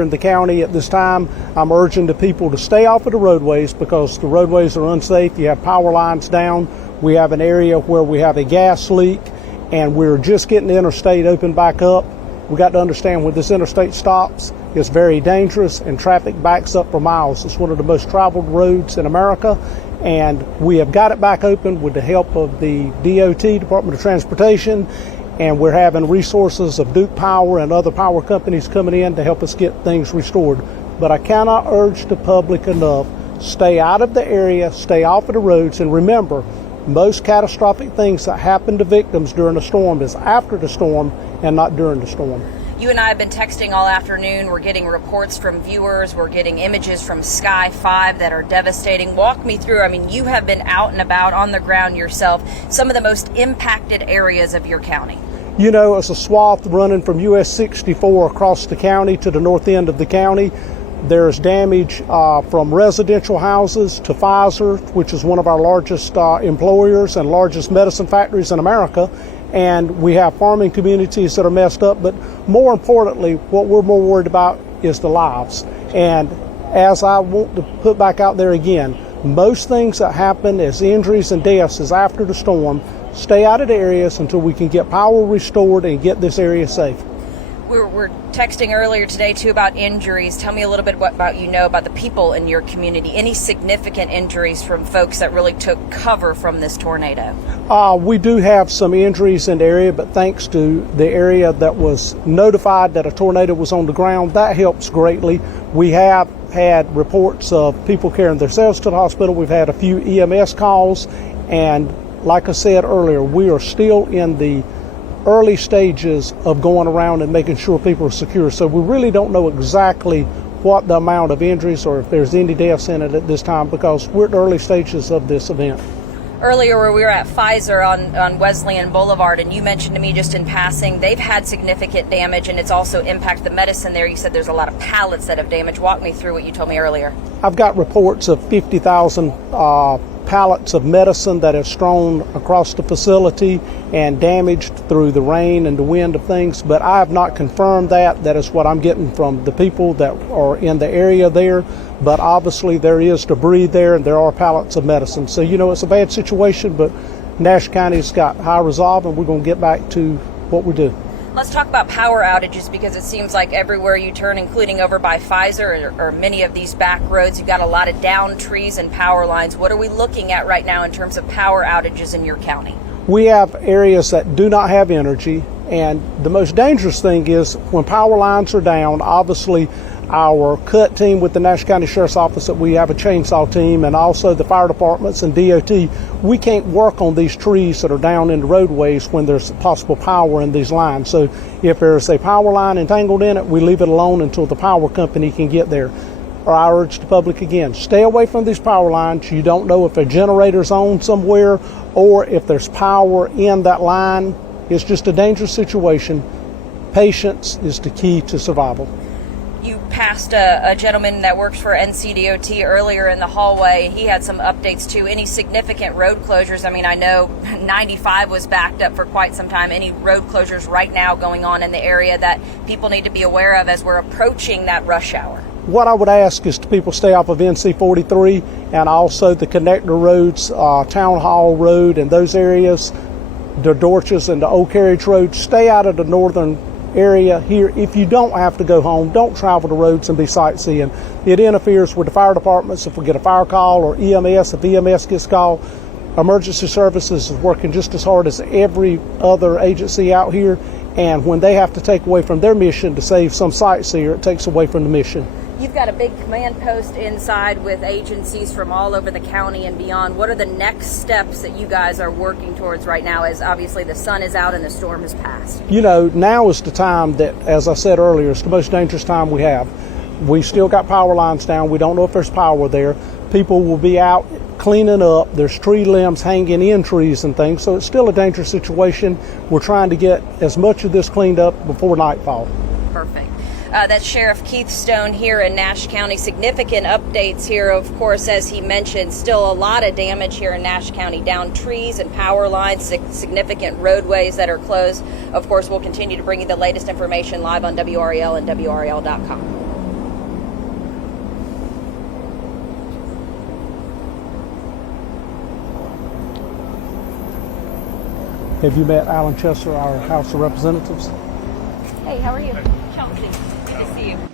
In the county at this time, I'm urging the people to stay off of the roadways because the roadways are unsafe. You have power lines down. We have an area where we have a gas leak, and we're just getting the interstate open back up. We got to understand when this interstate stops, it's very dangerous and traffic backs up for miles. It's one of the most traveled roads in America, and we have got it back open with the help of the DOT, Department of Transportation, and we're having resources of Duke Power and other power companies coming in to help us get things restored. But I cannot urge the public enough, stay out of the area, stay off of the roads, and remember, most catastrophic things that happen to victims during a storm is after the storm and not during the storm. You and I have been texting all afternoon. We're getting reports from viewers. We're getting images from Sky 5 that are devastating. Walk me through, you have been out and about on the ground yourself, some of the most impacted areas of your county. You know, it's a swath running from US 64 across the county to the north end of the county. There's damage from residential houses to Pfizer, which is one of our largest employers and largest medicine factories in America. And we have farming communities that are messed up. But more importantly, what we're more worried about is the lives. And as I want to put back out there again, most things that happen as injuries and deaths is after the storm. Stay out of the areas until we can get power restored and get this area safe. We're texting earlier today, too, about injuries. Tell me a little bit about the people in your community. Any significant injuries from folks that really took cover from this tornado? We do have some injuries in the area, but thanks to the area that was notified that a tornado was on the ground, that helps greatly. We have had reports of people carrying themselves to the hospital. We've had a few EMS calls, and like I said earlier, we are still in the early stages of going around and making sure people are secure. So we really don't know exactly what the amount of injuries or if there's any deaths in it at this time because we're at the early stages of this event. Earlier we were at Pfizer on Wesleyan Boulevard, and you mentioned to me just in passing they've had significant damage and it's also impacted the medicine there. You said there's a lot of pallets that have damaged. Walk me through what you told me earlier. I've got reports of 50,000 pallets of medicine that have strewn across the facility and damaged through the rain and the wind of things, but I have not confirmed that. That is what I'm getting from the people that are in the area there, but obviously there is debris there and there are pallets of medicine. So, it's a bad situation, but Nash County's got high resolve and we're going to get back to what we do. Let's talk about power outages because it seems like everywhere you turn, including over by Pfizer or many of these back roads, you've got a lot of downed trees and power lines. What are we looking at right now in terms of power outages in your county? We have areas that do not have energy, and the most dangerous thing is when power lines are down, obviously our cut team with the Nash County Sheriff's Office, that we have a chainsaw team, and also the fire departments and DOT, we can't work on these trees that are down in the roadways when there's possible power in these lines. So if there's a power line entangled in it, we leave it alone until the power company can get there. Or I urge the public again, stay away from these power lines. You don't know if a generator's on somewhere or if there's power in that line. It's just a dangerous situation. Patience is the key to survival. You passed a gentleman that works for NCDOT earlier in the hallway. He had some updates too. Any significant road closures? I know 95 was backed up for quite some time. Any road closures right now going on in the area that people need to be aware of as we're approaching that rush hour? What I would ask is to people stay off of NC 43 and also the connector roads, Town Hall Road and those areas, the Dorches and the Old Carriage Road. Stay out of the northern area here. If you don't have to go home, don't travel the roads and be sightseeing. It interferes with the fire departments if we get a fire call, or EMS if EMS gets called. Emergency services is working just as hard as every other agency out here, and when they have to take away from their mission to save some sightseer, it takes away from the mission. You've got a big command post inside with agencies from all over the county and beyond. What are the next steps that you guys are working towards right now as obviously the sun is out and the storm has passed? Now is the time that, as I said earlier, it's the most dangerous time we have. We still got power lines down. We don't know if there's power there. People will be out cleaning up. There's tree limbs hanging in trees and things, so it's still a dangerous situation. We're trying to get as much of this cleaned up before nightfall. Perfect. That's Sheriff Keith Stone here in Nash County. Significant updates here, of course, as he mentioned. Still a lot of damage here in Nash County. Down trees and power lines, significant roadways that are closed. Of course, we'll continue to bring you the latest information live on WREL and WREL.com. Have you met Alan Chester, our House of Representatives? Hey, how are you? Chelsea. Good to see you.